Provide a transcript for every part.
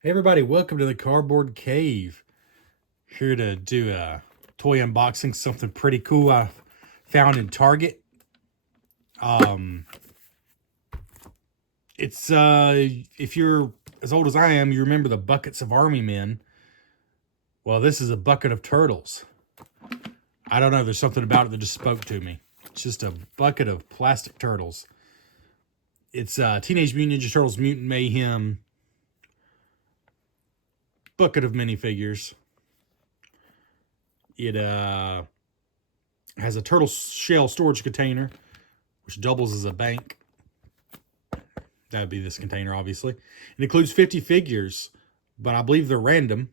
Hey everybody, welcome to the Cardboard Cave. Here to do a toy unboxing, something pretty cool I found in Target. It's if you're as old as I am, you remember the buckets of army men. Well, this is a bucket of turtles. I don't know, there's something about it that just spoke to me. It's just a bucket of plastic turtles. It's Teenage Mutant Ninja Turtles Mutant Mayhem bucket of minifigures. It has a turtle shell storage container, which doubles as a bank. That would be this container, obviously. It includes 50 figures, but I believe they're random.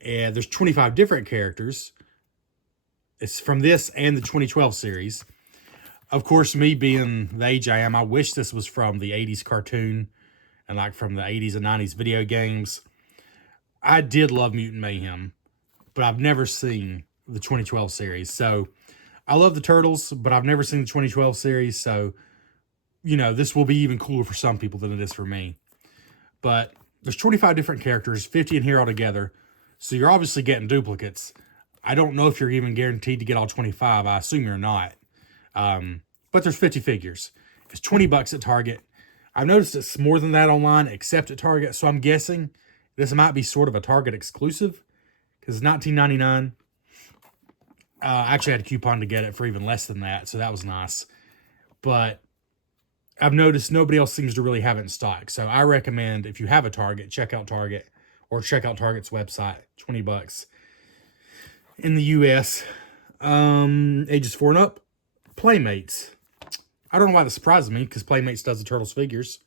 And there's 25 different characters. It's from this and the 2012 series. Of course, me being the age I am, I wish this was from the 80s cartoon and like from the 80s and 90s video games. I did love Mutant Mayhem, but I've never seen the 2012 series. So I love the Turtles, but I've never seen the 2012 series. So, you know, this will be even cooler for some people than it is for me. But there's 25 different characters, 50 in here altogether. So you're obviously getting duplicates. I don't know if you're even guaranteed to get all 25. I assume you're not. But there's 50 figures. It's $20 at Target. I've noticed it's more than that online, except at Target. So I'm guessing this might be sort of a Target exclusive because it's $19.99. I actually had a coupon to get it for even less than that, so that was nice. But I've noticed nobody else seems to really have it in stock. So I recommend if you have a Target, check out Target or check out Target's website. $20 in the US. Ages 4 and up. Playmates. I don't know why this surprises me because Playmates does the Turtles figures,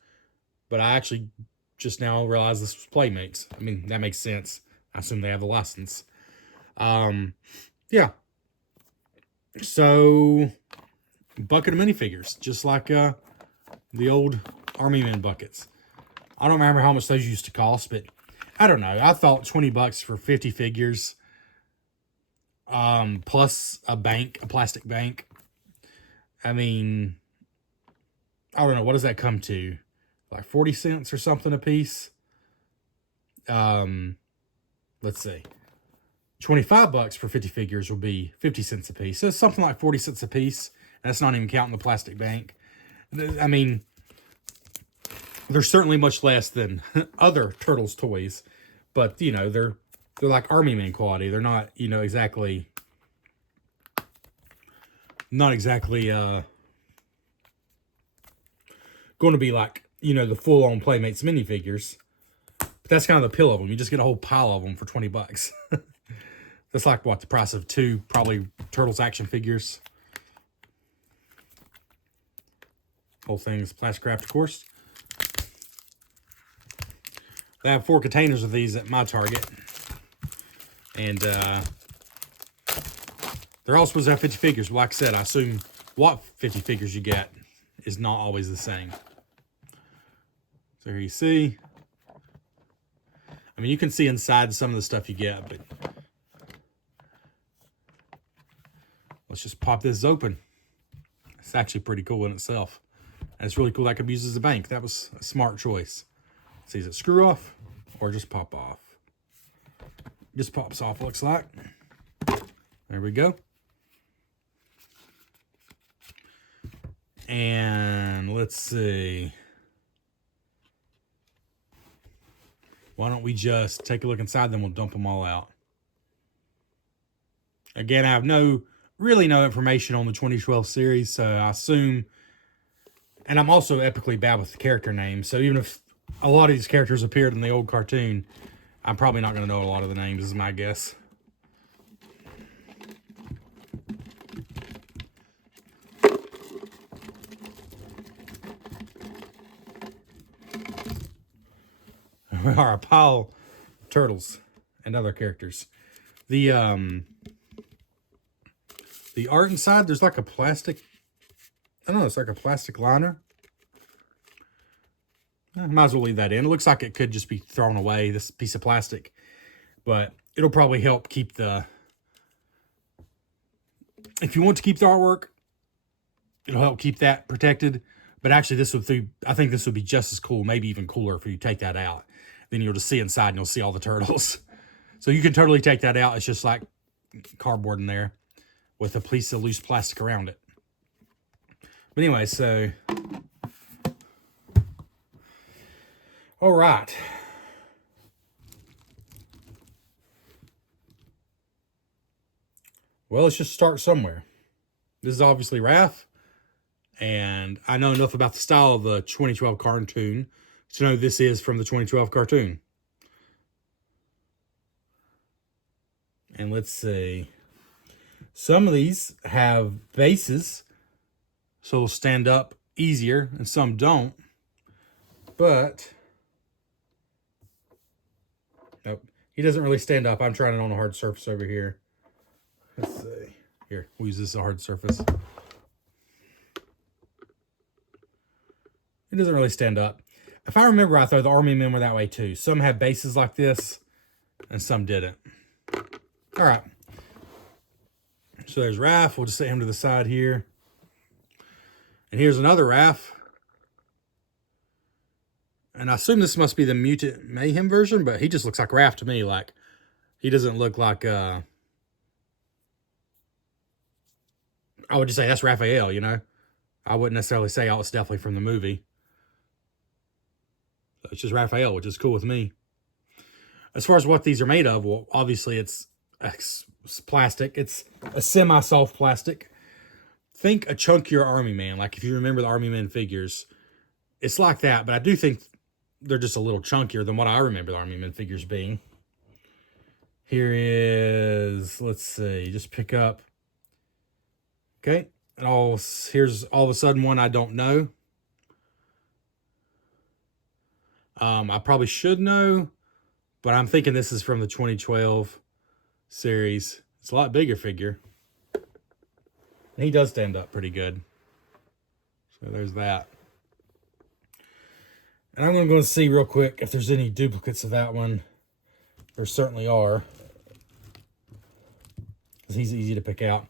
but I actually just now realized this was Playmates. I mean, that makes sense. I assume they have a license. Yeah. So, bucket of minifigures, just like the old Army Men buckets. I don't remember how much those used to cost, but I don't know. I thought $20 for 50 figures, plus a bank, a plastic bank. I mean, I don't know. What does that come to? Like 40 cents or something a piece? Let's see. $25 for 50 figures will be 50 cents a piece. So it's something like 40 cents a piece. That's not even counting the plastic bank. I mean, they're certainly much less than other Turtles toys, but you know, they're like Army Man quality. They're not, you know, not exactly going to be like, you know, the full-on Playmates minifigures. But that's kind of the appeal of them. You just get a whole pile of them for $20. That's like, what, the price of 2 probably Turtles action figures. Whole thing is plastic wrapped, of course. They have 4 containers of these at my Target. And they're all supposed to have 50 figures. Like I said, I assume what 50 figures you get is not always the same. So here you see. I mean, you can see inside some of the stuff you get, but let's just pop this open. It's actually pretty cool in itself. And it's really cool that I could be used as a bank. That was a smart choice. See, does it screw off or just pop off? Just pops off, looks like. There we go. And let's see. Why don't we just take a look inside, then we'll dump them all out. Again, I have really no information on the 2012 series, so I assume, and I'm also epically bad with the character names, so even if a lot of these characters appeared in the old cartoon, I'm probably not going to know a lot of the names, is my guess. We are a pile of turtles and other characters. The art inside, there's like a plastic, I don't know, it's like a plastic liner. I might as well leave that in. It looks like it could just be thrown away, this piece of plastic. But it'll probably help keep if you want to keep the artwork, it'll help keep that protected. But actually, I think this would be just as cool, maybe even cooler if you take that out. Then you'll just see inside and you'll see all the turtles. So you can totally take that out. It's just like cardboard in there with a piece of loose plastic around it. But anyway, so... all right. Well, let's just start somewhere. This is obviously Raph. And I know enough about the style of the 2012 cartoon to know this is from the 2012 cartoon. And let's see. Some of these have bases, so they'll stand up easier, and some don't. But, nope, he doesn't really stand up. I'm trying it on a hard surface over here. Let's see. Here, we'll use this as a hard surface. It doesn't really stand up. If I remember right, though, the Army men were that way too. Some had bases like this, and some didn't. All right. So there's Raph. We'll just set him to the side here. And here's another Raph. And I assume this must be the Mutant Mayhem version, but he just looks like Raph to me. Like, he doesn't look like... I would just say that's Raphael, you know? I wouldn't necessarily say, oh, it's definitely from the movie. So it's just Raphael, which is cool with me. As far as what these are made of, well, obviously it's plastic. It's a semi-soft plastic. Think a chunkier Army Man. Like if you remember the Army Man figures, it's like that. But I do think they're just a little chunkier than what I remember the Army Man figures being. Here is, let's see, just pick up. Okay, and here's all of a sudden one I don't know. I probably should know, but I'm thinking this is from the 2012 series. It's a lot bigger figure. And he does stand up pretty good. So there's that. And I'm going to go and see real quick if there's any duplicates of that one. There certainly are. Because he's easy to pick out.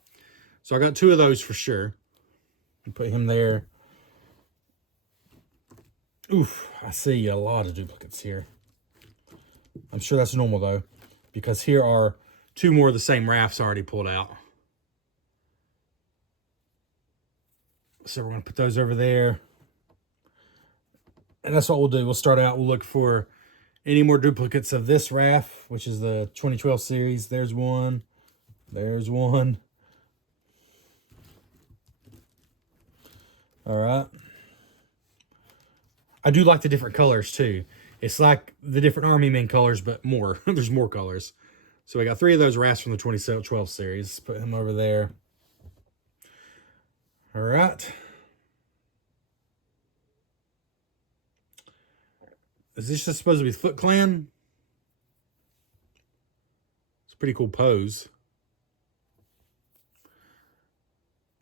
So I got 2 of those for sure. Put him there. Oof, I see a lot of duplicates here. I'm sure that's normal though, because here are 2 more of the same Raphs already pulled out. So we're going to put those over there. And that's what we'll do. We'll start out, we'll look for any more duplicates of this Raph, which is the 2012 series. There's one. There's one. All right. I do like the different colors too. It's like the different Army Men colors, but more. There's more colors. So we got 3 of those Raphs from the 2012 series. Put him over there. All right. Is this just supposed to be Foot Clan? It's a pretty cool pose.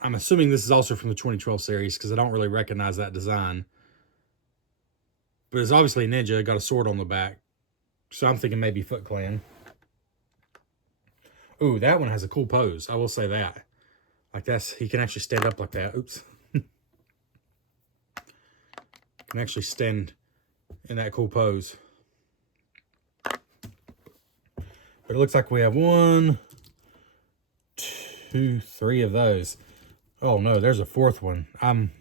I'm assuming this is also from the 2012 series because I don't really recognize that design. But it's obviously a ninja. Got a sword on the back. So I'm thinking maybe Foot Clan. Ooh, that one has a cool pose. I will say that. Like that's, he can actually stand up like that. Oops. Can actually stand in that cool pose. But it looks like we have 1, 2, 3 of those. Oh no, there's a 4th one. I'm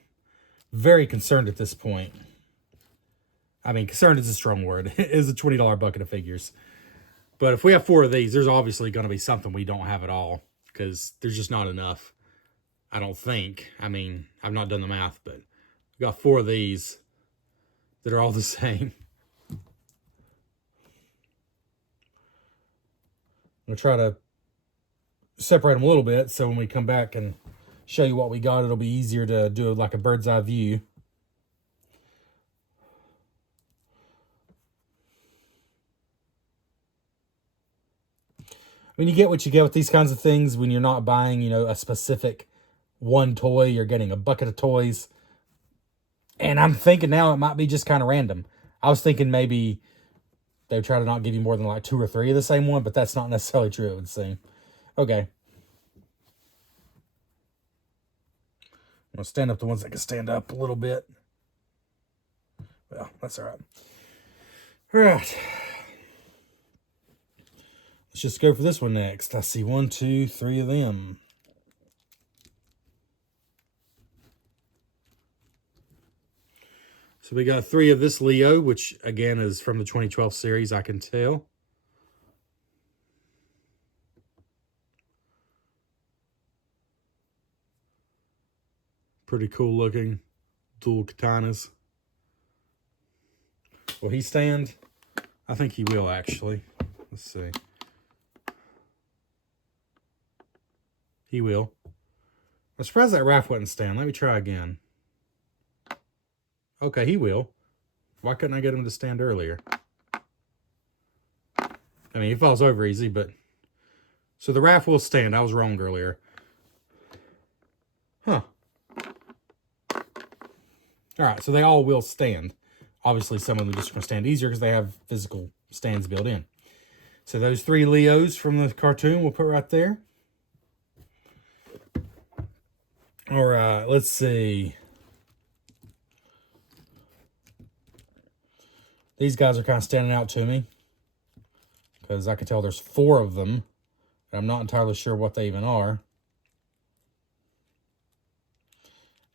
very concerned at this point. I mean, concerned is a strong word. It is a $20 bucket of figures. But if we have 4 of these, there's obviously going to be something we don't have at all. Because there's just not enough. I don't think. I mean, I've not done the math, but we've got 4 of these that are all the same. I'm going to try to separate them a little bit so when we come back and show you what we got, it'll be easier to do like a bird's eye view. I mean, you get what you get with these kinds of things when you're not buying, you know, a specific one toy. You're getting a bucket of toys. And I'm thinking now it might be just kind of random. I was thinking maybe they would try to not give you more than like 2 or 3 of the same one, but that's not necessarily true, it would seem. Okay. I'm going to stand up the ones that can stand up a little bit. Well, that's all right. All right. Let's just go for this one next. I see 1, 2, 3 of them. So we got 3 of this Leo, which again is from the 2012 series, I can tell. Pretty cool looking dual katanas. Will he stand? I think he will, actually. Let's see. He will. I'm surprised that Raph wouldn't stand. Let me try again. Okay, he will. Why couldn't I get him to stand earlier? I mean, he falls over easy, but... So the Raph will stand. I was wrong earlier. Huh. Alright, so they all will stand. Obviously, some of them just going to stand easier because they have physical stands built in. So those 3 Leos from the cartoon we'll put right there. Alright, let's see. These guys are kind of standing out to me because I can tell there's 4 of them. And I'm not entirely sure what they even are.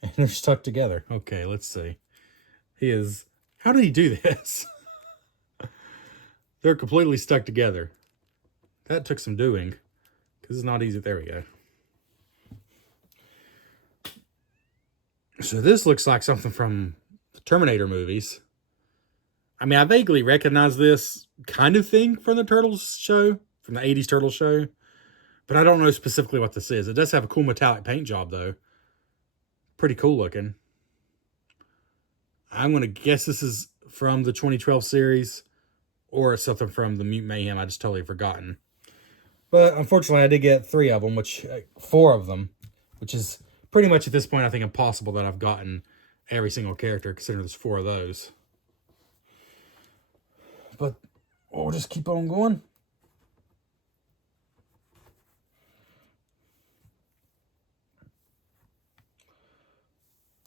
And they're stuck together. Okay, let's see. He is... How did he do this? They're completely stuck together. That took some doing. Because it's not easy. There we go. So this looks like something from the Terminator movies. I mean, I vaguely recognize this kind of thing from the Turtles show. From the 80s Turtles show. But I don't know specifically what this is. It does have a cool metallic paint job, though. Pretty cool looking. I'm going to guess this is from the 2012 series. Or something from the Mutant Mayhem. I just totally forgotten. But unfortunately, I did get 3 of them. 4 of them. Which is pretty much at this point, I think, impossible that I've gotten every single character. Considering there's 4 of those. But we'll just keep on going.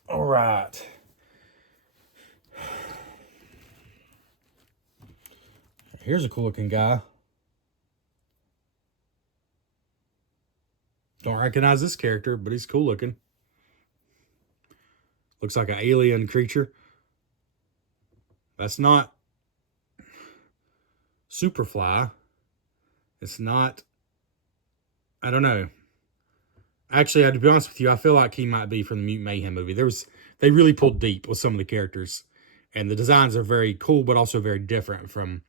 All right. Here's a cool looking guy. Don't recognize this character, but he's cool looking. Looks like an alien creature. That's not Superfly. It's not... I don't know. Actually, to be honest with you, I feel like he might be from the Mutant Mayhem movie. They really pulled deep with some of the characters. And the designs are very cool, but also very different from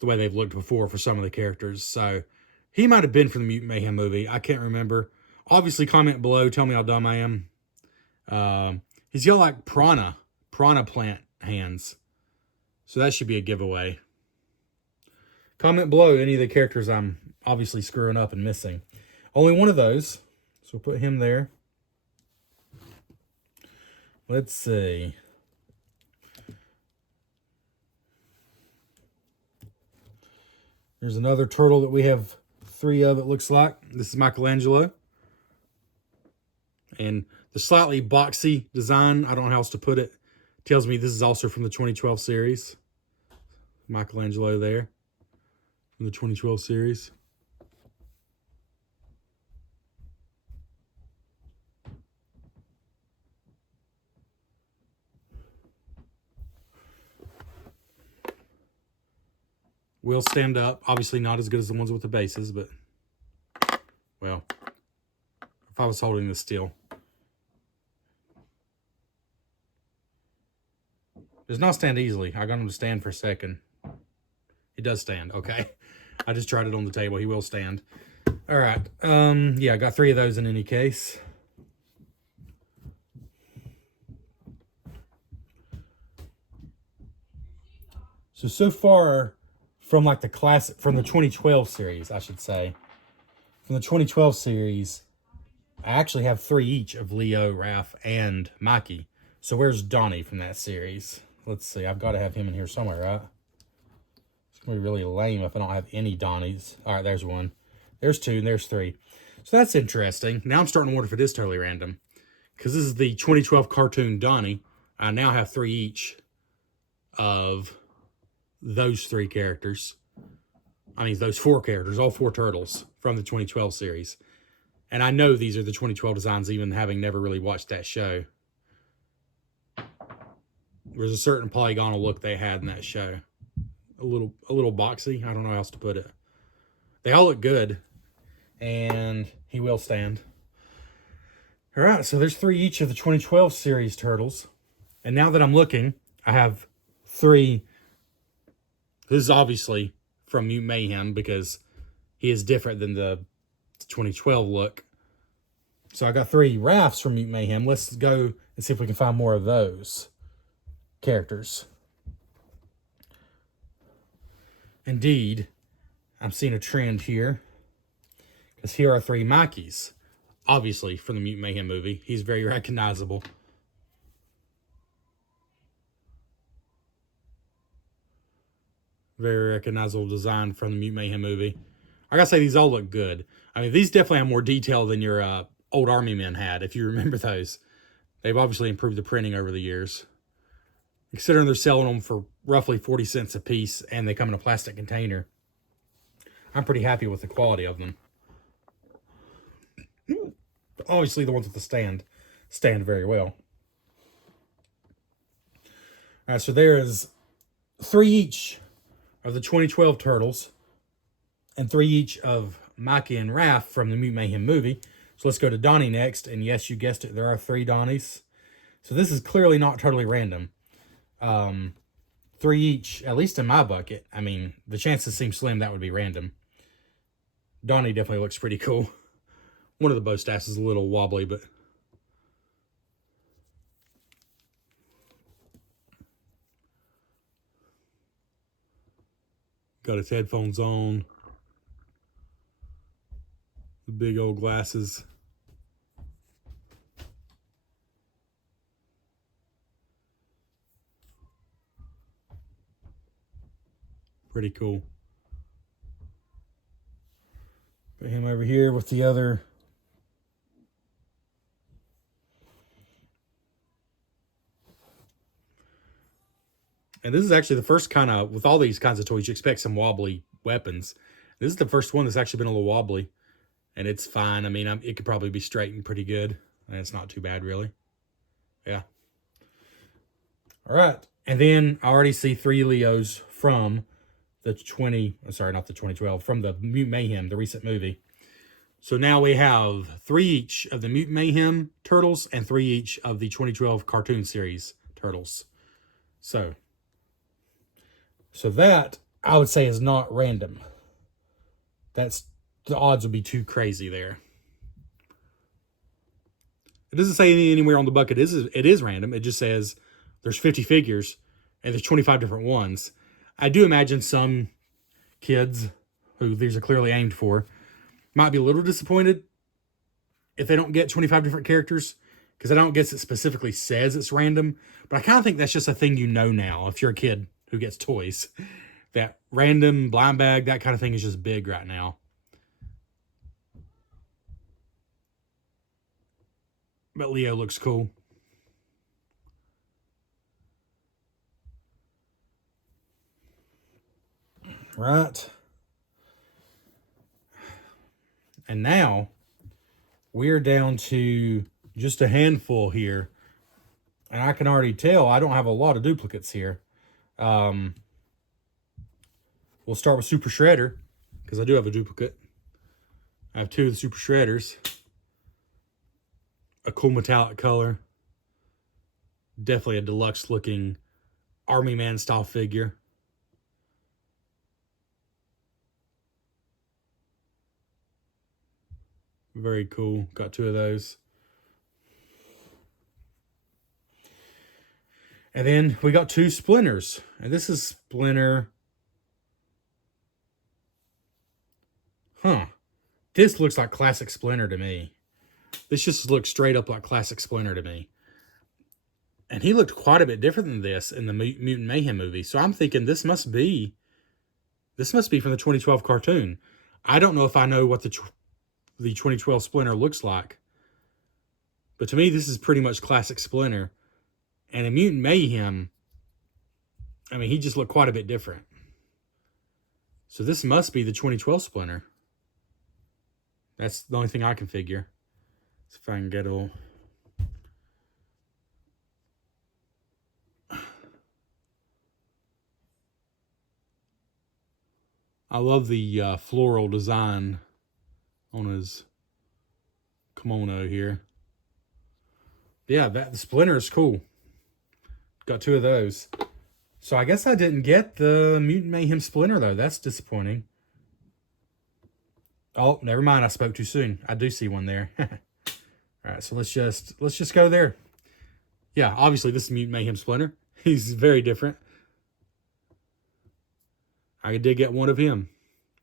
the way they've looked before for some of the characters. So, he might have been from the Mutant Mayhem movie. I can't remember. Obviously, comment below. Tell me how dumb I am. He's got like piranha plant hands. So, that should be a giveaway. Comment below any of the characters I'm obviously screwing up and missing. Only one of those. So we'll put him there. Let's see. There's another turtle that we have 3 of, it looks like. This is Michelangelo. And the slightly boxy design, I don't know how else to put it, tells me this is also from the 2012 series. Michelangelo there. From the 2012 series. Will stand up. Obviously not as good as the ones with the bases, but... Well, if I was holding this still. Does not stand easily. I got him to stand for a second. He does stand. Okay. I just tried it on the table. He will stand. All right. Yeah, I got 3 of those in any case. So far, from like the classic, from the 2012 series, I should say. From the 2012 series, I actually have 3 each of Leo, Raph, and Mikey. So where's Donnie from that series? Let's see. I've got to have him in here somewhere, right? It's going to be really lame if I don't have any Donnies. All right, there's 1. There's 2, and there's 3. So that's interesting. Now I'm starting to wonder if it is totally random. Because this is the 2012 cartoon Donnie. I now have 3 each. of those 3 characters. I mean, those 4 characters, all 4 turtles from the 2012 series. And I know these are the 2012 designs, even having never really watched that show. There's a certain polygonal look they had in that show. A little boxy. I don't know how else to put it. They all look good. And he will stand. All right, so there's 3 each of the 2012 series turtles. And now that I'm looking, I have 3. This is obviously from Mutant Mayhem because he is different than the 2012 look. So I got 3 Raphs from Mutant Mayhem. Let's go and see if we can find more of those characters. Indeed, I'm seeing a trend here. Because here are 3 Mikeys. Obviously, from the Mutant Mayhem movie. He's very recognizable. Very recognizable design from the Mutant Mayhem movie. I gotta say, these all look good. I mean, these definitely have more detail than your old Army Men had, if you remember those. They've obviously improved the printing over the years. Considering they're selling them for roughly 40 cents a piece, and they come in a plastic container, I'm pretty happy with the quality of them. Obviously, the ones with the stand very well. All right, so there is 3 each of the 2012 Turtles and 3 each of Mikey and Raph from the Mutant Mayhem movie. So let's go to Donnie next. And yes, you guessed it, there are 3 Donnies. So this is clearly not totally random. 3 each, at least in my bucket. I mean, the chances seem slim that would be random. Donnie definitely looks pretty cool. One of the bow staffs is a little wobbly, but got his headphones on. The big old glasses. Pretty cool. Put him over here with the other. And this is actually the first kind of, with all these kinds of toys, you expect some wobbly weapons. This is the first one that's actually been a little wobbly. And it's fine. I mean, it could probably be straightened pretty good. And it's not too bad, really. Yeah. All right. And then I already see 3 Leos from the not the 2012, from the Mutant Mayhem, the recent movie. So now we have 3 each of the Mutant Mayhem Turtles and 3 each of the 2012 cartoon series Turtles. So that, I would say, is not random. The odds would be too crazy there. It doesn't say anywhere on the bucket it is random. It just says there's 50 figures and there's 25 different ones. I do imagine some kids who these are clearly aimed for might be a little disappointed if they don't get 25 different characters, because I don't guess it specifically says it's random. But I kind of think that's just a thing you know now if you're a kid who gets toys. That random, blind bag, that kind of thing is just big right now. But Leo looks cool. Right. And now we're down to just a handful here. And I can already tell I don't have a lot of duplicates here. We'll start with Super Shredder, because I do have a duplicate. I have 2 of the Super Shredders. A cool metallic color. Definitely a deluxe looking Army Man style figure. Very cool. Got 2 of those. And then we got 2 Splinters. And this is Splinter. This looks like classic Splinter to me. This just looks straight up like classic Splinter to me. And he looked quite a bit different than this in the Mutant Mayhem movie. So I'm thinking this must be from the 2012 cartoon. I don't know if I know what the 2012 Splinter looks like. But to me, this is pretty much classic Splinter. And in Mutant Mayhem, I mean, he just looked quite a bit different. So this must be the 2012 Splinter. That's the only thing I can figure. Let's see if I can get a little... I love the floral design on his kimono here. Yeah, the Splinter is cool. Got 2 of those. So I guess I didn't get the Mutant Mayhem Splinter, though. That's disappointing. Oh, never mind. I spoke too soon. I do see one there. All right, so let's just go there. Yeah, obviously this is Mutant Mayhem Splinter. He's very different. I did get one of him,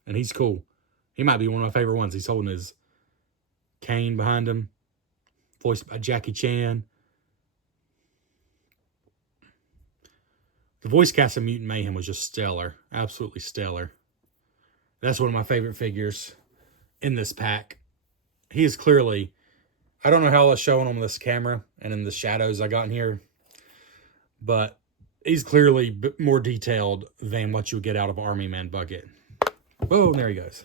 and he's cool. He might be one of my favorite ones. He's holding his cane behind him, voiced by Jackie Chan. The voice cast of Mutant Mayhem was just stellar. Absolutely stellar. That's one of my favorite figures in this pack. He is clearly... I don't know how it's showing on this camera and in the shadows I got in here, but he's clearly more detailed than what you would get out of Army Man Bucket. Whoa, there he goes.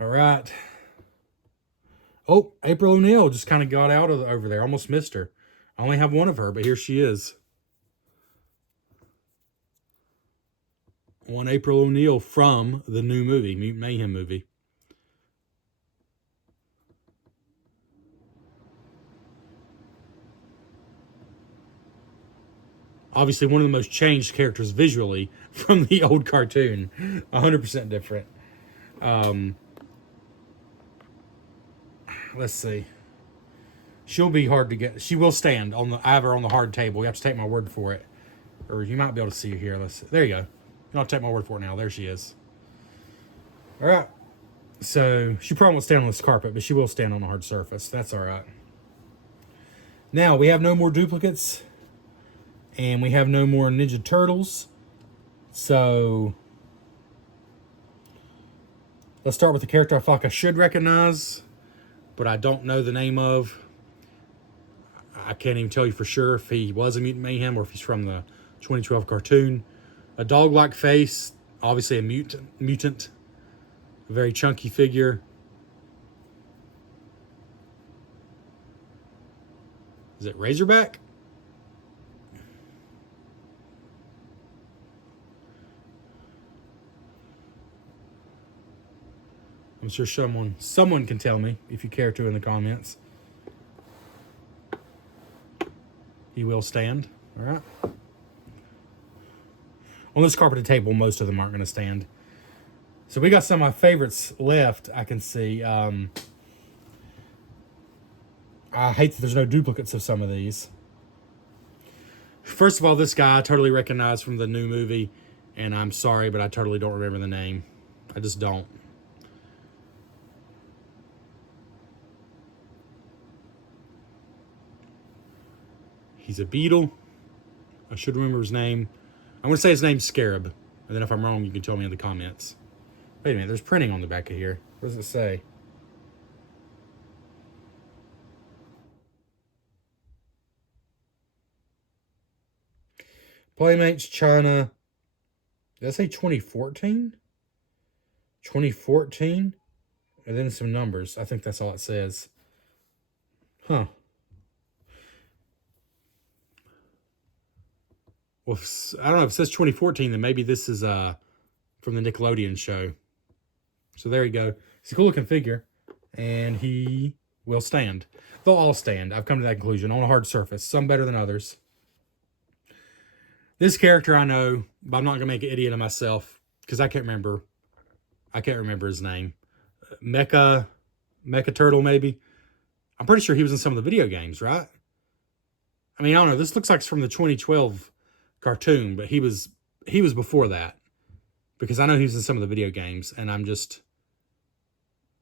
All right. Oh, April O'Neil just kind of got out of over there. Almost missed her. I only have one of her, but here she is. One April O'Neil from the new movie, Mutant Mayhem movie. Obviously, one of the most changed characters visually from the old cartoon. 100% different. Let's see. She'll be hard to get. She will stand on the... I have her on the hard table. You have to take my word for it. Or you might be able to see her here. Let's see. There you go. You don't have to take my word for it now. There she is. All right. So, she probably won't stand on this carpet, but she will stand on a hard surface. That's all right. Now, we have no more duplicates. And we have no more Ninja Turtles. So, let's start with the character I feel like I should recognize, but I don't know the name of. I can't even tell you for sure if he was a Mutant Mayhem or if he's from the 2012 cartoon. A dog-like face, obviously a mutant. A very chunky figure. Is it Razorback? I'm sure someone can tell me if you care to in the comments. He will stand. All right. On this carpeted table, most of them aren't going to stand. So we got some of my favorites left, I can see. I hate that there's no duplicates of some of these. First of all, this guy I totally recognize from the new movie, and I'm sorry, but I totally don't remember the name. I just don't. He's a beetle. I should remember his name. I'm going to say his name's Scarab. And then if I'm wrong, you can tell me in the comments. Wait a minute. There's printing on the back of here. What does it say? Playmates China. Did I say 2014? 2014? And then some numbers. I think that's all it says. Huh. Well, I don't know. If it says 2014, then maybe this is from the Nickelodeon show. So there you go. It's a cool looking figure. And he will stand. They'll all stand. I've come to that conclusion. On a hard surface. Some better than others. This character I know, but I'm not going to make an idiot of myself. Because I can't remember. I can't remember his name. Mecha Turtle, maybe. I'm pretty sure he was in some of the video games, right? I mean, I don't know. This looks like it's from the 2012 cartoon, but he was before that, because I know he was in some of the video games, and I'm just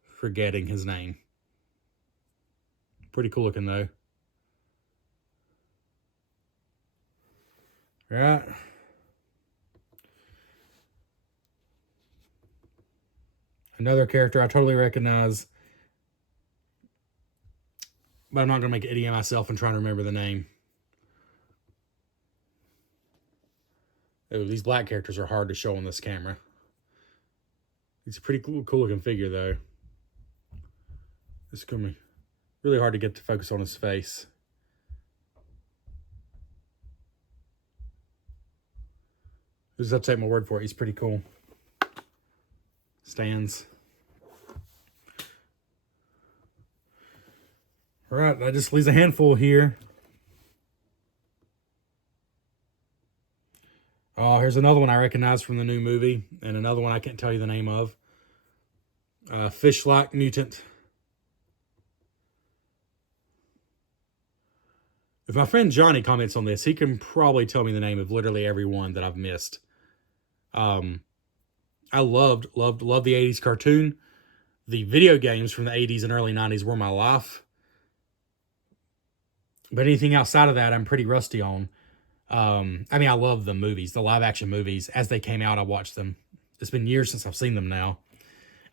forgetting his name. Pretty cool looking though. Right. Another character I totally recognize, but I'm not gonna make an idiot of myself and try to remember the name. Oh, these black characters are hard to show on this camera. He's a pretty cool looking figure, though. It's going to be really hard to get to focus on his face. Just have to take my word for it. He's pretty cool. Stands. All right, that just leaves a handful here. Oh, here's another one I recognize from the new movie, and another one I can't tell you the name of. Fish-like mutant. If my friend Johnny comments on this, he can probably tell me the name of literally every one that I've missed. I loved the 80s cartoon. The video games from the 80s and early 90s were my life. But anything outside of that, I'm pretty rusty on. I mean, I love the movies, the live action movies. As they came out, I watched them. It's been years since I've seen them now.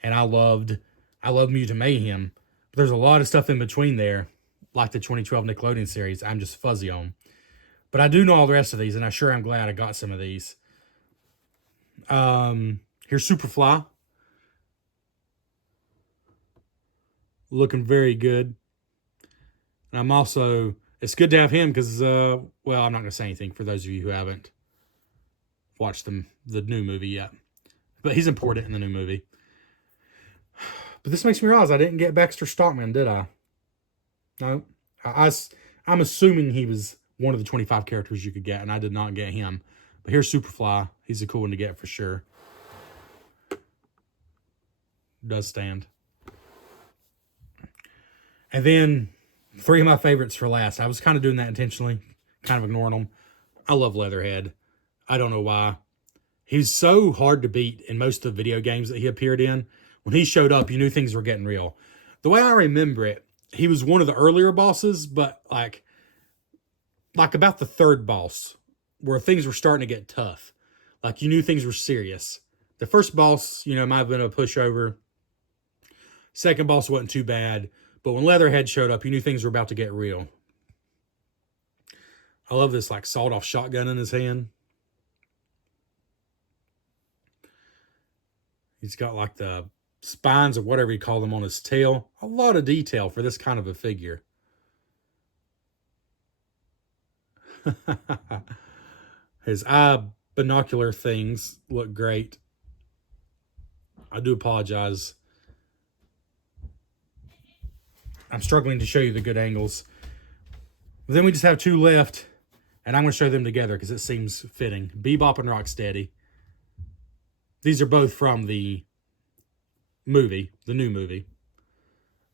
And I loved Mutant Mayhem. But there's a lot of stuff in between there, like the 2012 Nickelodeon series, I'm just fuzzy on. But I do know all the rest of these, and I'm glad I got some of these. Here's Superfly. Looking very good. And I'm also... It's good to have him because, well, I'm not going to say anything for those of you who haven't watched the new movie yet. But he's important in the new movie. But this makes me realize I didn't get Baxter Stockman, did I? No. I'm assuming he was one of the 25 characters you could get, and I did not get him. But here's Superfly. He's a cool one to get for sure. Does stand. And then... 3 of my favorites for last. I was kind of doing that intentionally, kind of ignoring them. I love Leatherhead. I don't know why. He's so hard to beat in most of the video games that he appeared in. When he showed up, you knew things were getting real. The way I remember it, he was one of the earlier bosses, but like about the third boss, where things were starting to get tough. Like you knew things were serious. The first boss, might have been a pushover. Second boss wasn't too bad. But when Leatherhead showed up, you knew things were about to get real. I love this like sawed-off shotgun in his hand. He's got like the spines or whatever you call them on his tail. A lot of detail for this kind of a figure. His eye binocular things look great. I do apologize. I'm struggling to show you the good angles. But then we just have 2 left, and I'm going to show them together because it seems fitting. Bebop and Rocksteady. These are both from the movie, the new movie.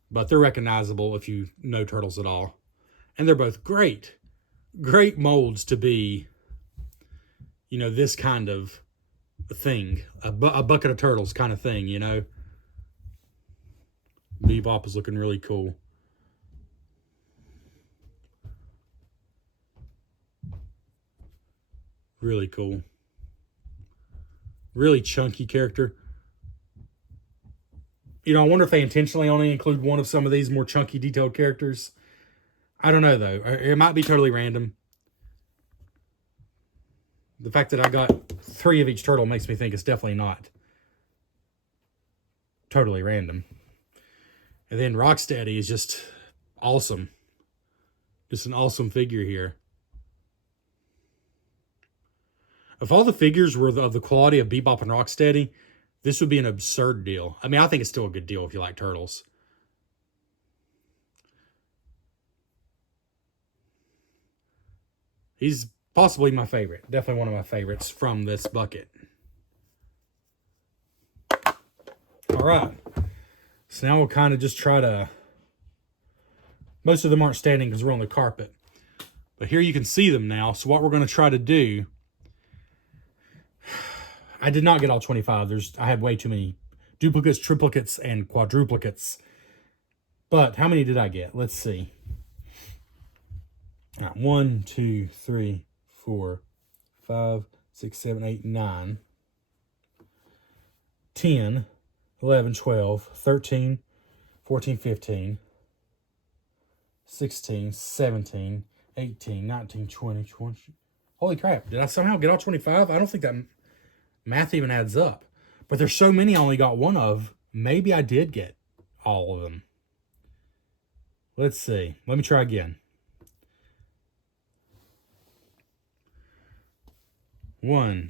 But they're recognizable if you know Turtles at all. And they're both great. Great molds to be, this kind of thing. A bucket of turtles kind of thing, Bebop is looking really cool. Really cool. Really chunky character. I wonder if they intentionally only include one of some of these more chunky, detailed characters. I don't know, though. It might be totally random. The fact that I got 3 of each turtle makes me think it's definitely not totally random. And then Rocksteady is just awesome. Just an awesome figure here. If all the figures were of the quality of Bebop and Rocksteady, this would be an absurd deal. I mean, I think it's still a good deal if you like Turtles. He's possibly my favorite. Definitely one of my favorites from this bucket. All right. So now we'll kind of just try to... Most of them aren't standing because we're on the carpet. But here you can see them now. So what we're going to try to do... I did not get all 25. I had way too many duplicates, triplicates, and quadruplicates. But how many did I get? Let's see. All right, 1, 2, 3, 4, 5, 6, 7, 8, 9, 10, 11, 12, 13, 14, 15, 16, 17, 18, 19, 20, 20. Holy crap. Did I somehow get all 25? I don't think that math even adds up. But there's so many I only got one of. Maybe I did get all of them. Let's see. Let me try again. 1,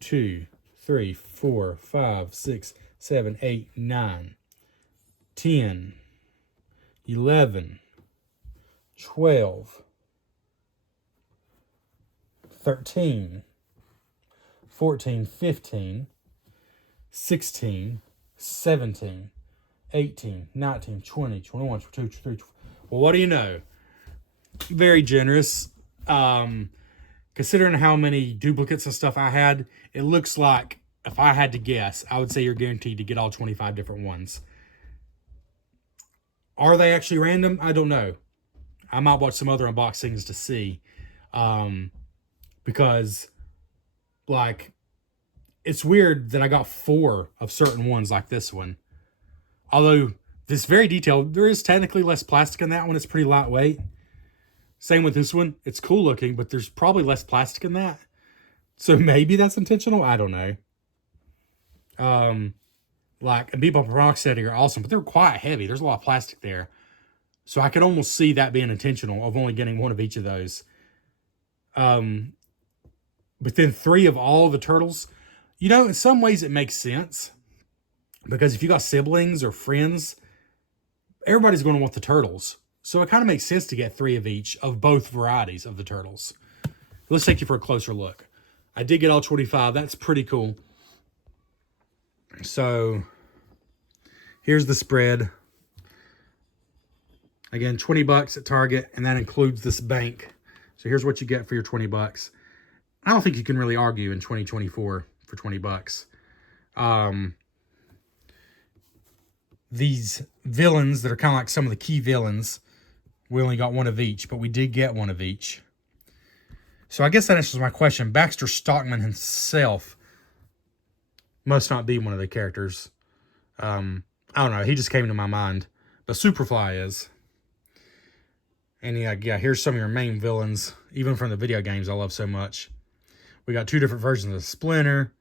2, 3, 4, 5, 6, 7, 8, 9, 10, 11, 12, 13, 14, 15, 16, 17, 18, 19, 20, 21, 22, 23, 24. Well, what do you know? Very generous. Considering how many duplicates and stuff I had, it looks like, if I had to guess, I would say you're guaranteed to get all 25 different ones. Are they actually random? I don't know. I might watch some other unboxings to see. Because, like, it's weird that I got 4 of certain ones like this one. Although, this very detailed, there is technically less plastic in that one. It's pretty lightweight. Same with this one. It's cool looking, but there's probably less plastic in that. So maybe that's intentional. I don't know. Like, and Bebop and Rocksteady are awesome, but they're quite heavy. There's a lot of plastic there. So I could almost see that being intentional of only getting one of each of those. But then 3 of all the turtles, you know, in some ways it makes sense. Because if you got siblings or friends, everybody's going to want the turtles. So it kind of makes sense to get 3 of each of both varieties of the turtles. Let's take you for a closer look. I did get all 25. That's pretty cool. So here's the spread. Again, 20 bucks at Target, and that includes this bank. So here's what you get for your 20 bucks. I don't think you can really argue in 2024 for 20 bucks. These villains that are kind of like some of the key villains, we only got 1 of each, but we did get 1 of each. So I guess that answers my question. Baxter Stockman himself must not be one of the characters. I don't know. He just came to my mind. But Superfly is. And yeah, here's some of your main villains, even from the video games I love so much. We got 2 different versions of Splinter.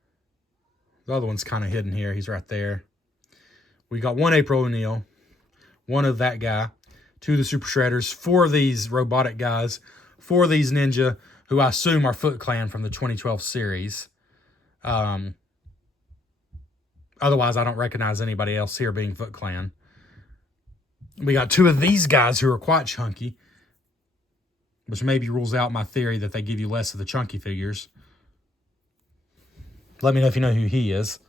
The other one's kind of hidden here. He's right there. We got 1 April O'Neil, 1 of that guy, 2 of the Super Shredders, 4 of these robotic guys, 4 of these ninja, who I assume are Foot Clan from the 2012 series. Otherwise, I don't recognize anybody else here being Foot Clan. We got 2 of these guys who are quite chunky, which maybe rules out my theory that they give you less of the chunky figures. Let me know if you know who he is.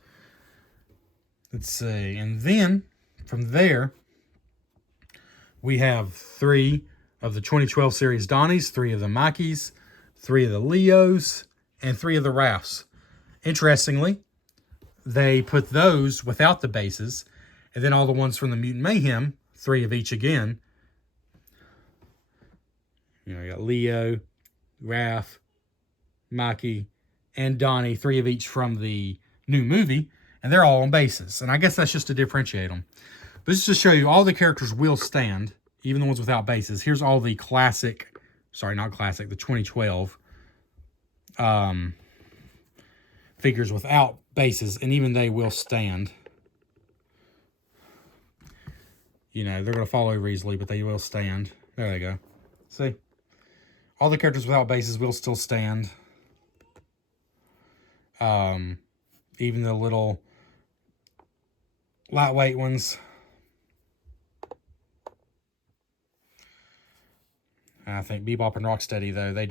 Let's see. And then, from there, we have 3 of the 2012 series Donnies, 3 of the Mikeys, 3 of the Leos, and 3 of the Ralphs. Interestingly, they put those without the bases, and then all the ones from the Mutant Mayhem, 3 of each again. You know, you got Leo, Raph, Mikey, and Donnie, 3 of each from the new movie, and they're all on bases. And I guess that's just to differentiate them. But this is to show you all the characters will stand, even the ones without bases. Here's all the classic, sorry, not classic, the 2012 figures without bases, and even they will stand. You know, they're going to fall over easily, but they will stand. There they go. See? All the characters without bases will still stand. Even the little lightweight ones. I think Bebop and Rocksteady, though, they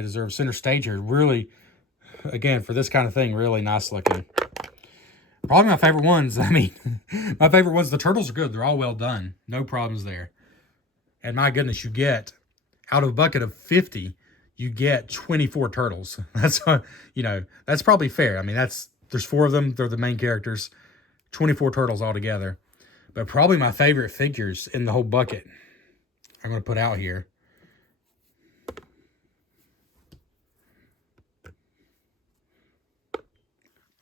deserve center stage here. Really, again, for this kind of thing, really nice looking. Probably my favorite ones. I mean, my favorite ones, the turtles are good. They're all well done. No problems there. And my goodness, you get, out of a bucket of 50, you get 24 turtles. That's, you know, that's probably fair. I mean, there's 4 of them. They're the main characters. 24 turtles altogether. But probably my favorite figures in the whole bucket I'm going to put out here.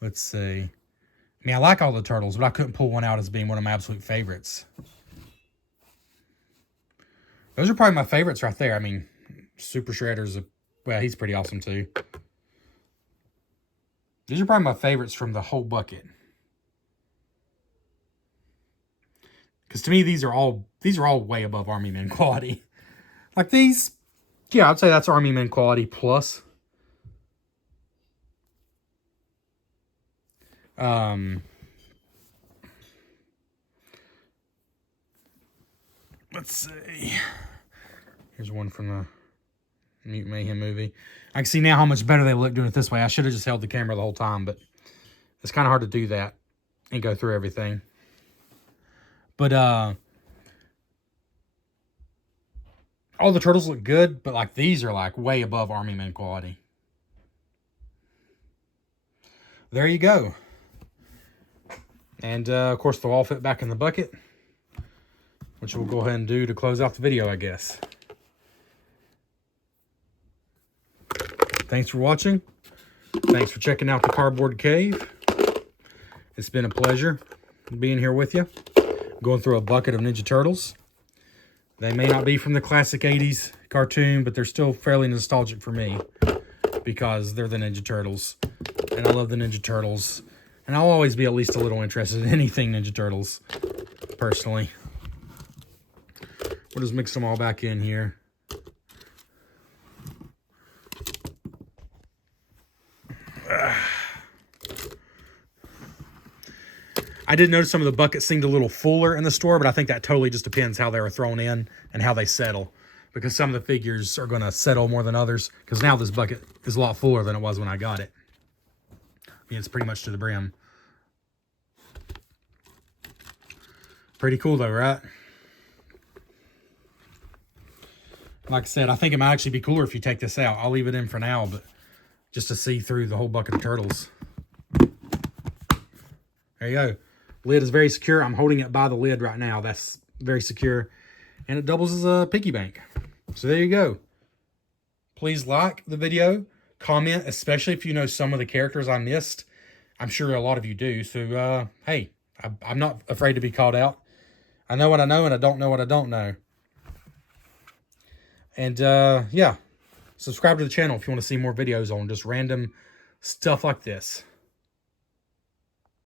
Let's see. I mean, I like all the turtles, but I couldn't pull one out as being one of my absolute favorites. Those are probably my favorites right there. I mean, Super Shredder's, well, he's pretty awesome too. These are probably my favorites from the whole bucket. Because to me, these are all way above Army Men quality. Like these, yeah, I'd say that's Army Men quality plus. Let's see. Here's one from the Mutant Mayhem movie. I can see now how much better they look doing it this way. I should have just held the camera the whole time, but it's kind of hard to do that and go through everything. But all the turtles look good, but like these are like way above Army Men quality. There you go. And of course they'll all fit back in the bucket, which we'll go ahead and do to close out the video, I guess. Thanks for watching. Thanks for checking out the Cardboard Cave. It's been a pleasure being here with you. Going through a bucket of Ninja Turtles. They may not be from the classic 80s cartoon, but they're still fairly nostalgic for me because they're the Ninja Turtles. And I love the Ninja Turtles. And I'll always be at least a little interested in anything Ninja Turtles, personally. We'll just mix them all back in here. I did notice some of the buckets seemed a little fuller in the store, but I think that totally just depends how they were thrown in and how they settle. Because some of the figures are going to settle more than others. Because now this bucket is a lot fuller than it was when I got it. I mean, it's pretty much to the brim. Pretty cool though, right? Like I said, I think it might actually be cooler if you take this out. I'll leave it in for now, but just to see through the whole bucket of turtles. There you go. Lid is very secure. I'm holding it by the lid right now. That's very secure. And it doubles as a piggy bank. So there you go. Please like the video. Comment, especially if you know some of the characters I missed. I'm sure a lot of you do. So, hey, I'm not afraid to be called out. I know what I know, and I don't know what I don't know. And, yeah. Subscribe to the channel if you want to see more videos on just random stuff like this.